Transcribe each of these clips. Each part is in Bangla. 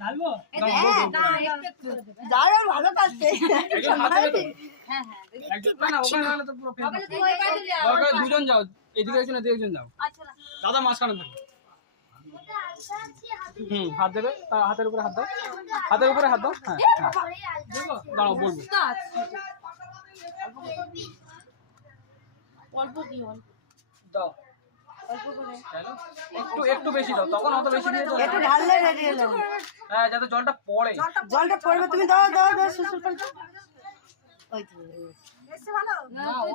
ঢালবো যারা ভালো পাচ্ছে হ্যাঁ না ওখানে গেলে তো পুরো দরকার দুজন যাও এদিকে একজন এদিকে একজন যাও দাদা মাঝখানে থাকো হাত দেবে তার হাতের উপরে হাত দাও হাতের উপরে হাত দাও হ্যাঁ দেবো দাঁড়াও বলবো অল্প কি অল্প দাও একটু একটু বেশি দাও তখন অত বেশি দিয়ে দাও একটু ঢাললে রেডি হলো হ্যাঁ যাতে জলটা পড়ে জলটা পড়বে তুমি দাও দাও দাও সুসুর করে দাও ওই তো বেশি ভালো না তুই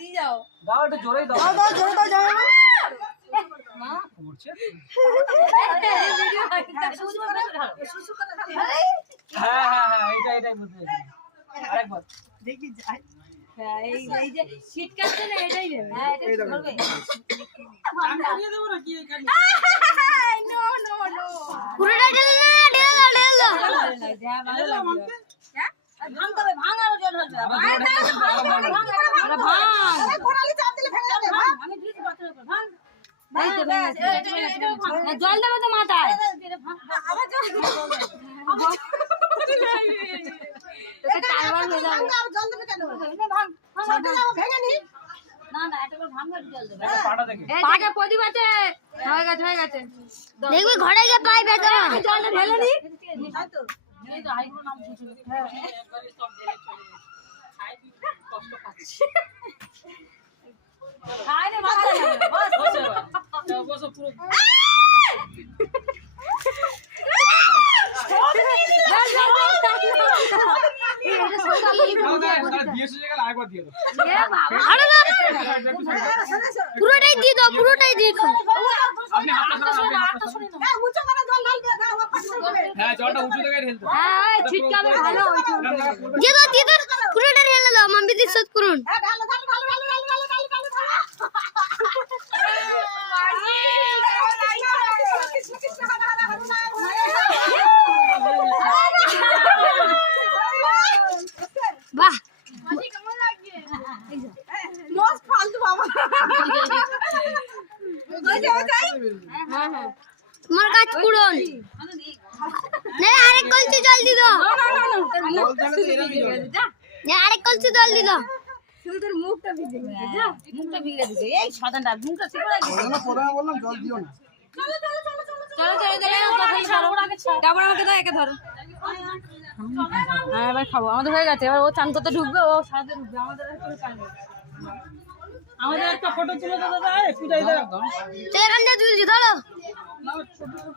দিয়ে যাও দাও একটু জোরেই দাও দাও দাও জোরে দাও যাও না পড়ছে হ্যাঁ এটাই বুঝতে পেরেছি আরেকবার দেখি যাই এই যে শীতকালে না এটাই দেবে হ্যাঁ এটা করবে আমি দিয়ে দেব না কি এখানে নো পুরোটা ঢেলে দাও যা ভালো লাগবে হ্যাঁ ভাঙতে হবে ভাঙ আর জল হবে ভাঙ কোড়ালি চাপ দিলে ভেঙে যাবে ভাঙ আমি দিতে পারতে না ভাঙ এই তো ভেঙে জল দেব তো মাথায় আবার জল তোকে চারবার হয়ে যাবে জল দেবে কেন ভাঙ সবটা যাও ভেঙে নি না এটা ভাঙ আর জল দেবে পাটা দেখে পাটা প্রদীপ আছে হয়ে গেছে দেখবি ঘরে গিয়ে পাই বেদা জলটা ঢেলে নি তাই তো এই তো আইগুলো নাম শুনছিল হ্যাঁ একবারই সব ঢেলে চলে খাই কষ্ট পাচ্ছি খাই রে মাথা বস বসো পুরো পুরোটাই দিয়ে দাও হ্যাঁ জলটা উঁচু থেকে ঢেলতে হ্যাঁ ছিটকাবে ভালো দিয়ে দাও পুরোটা ঢেলে দাও মাম্পি দি শোধ করুন বাহ তোমার কাজ পূরণ আরেক কলসি জল দি দাও আরেক কলসি জল দি দাও মুখটা ভিজে দিছে এই সাধানটা মুখটা সিগড়া গেছে বললাম জল দিও না চলো তারপর আমাকে দাও একে ধরো হ্যাঁ এবার খাবো আমাদের হয়ে গেছে এবার ও চান করতে ঢুকবে ও সাথে ঢুকবে আমাদের একটা ফটো তুলে দাও দাদা একটু যাই দাও তুই এখান থেকে তুলছি ধরো না ছোট ছোট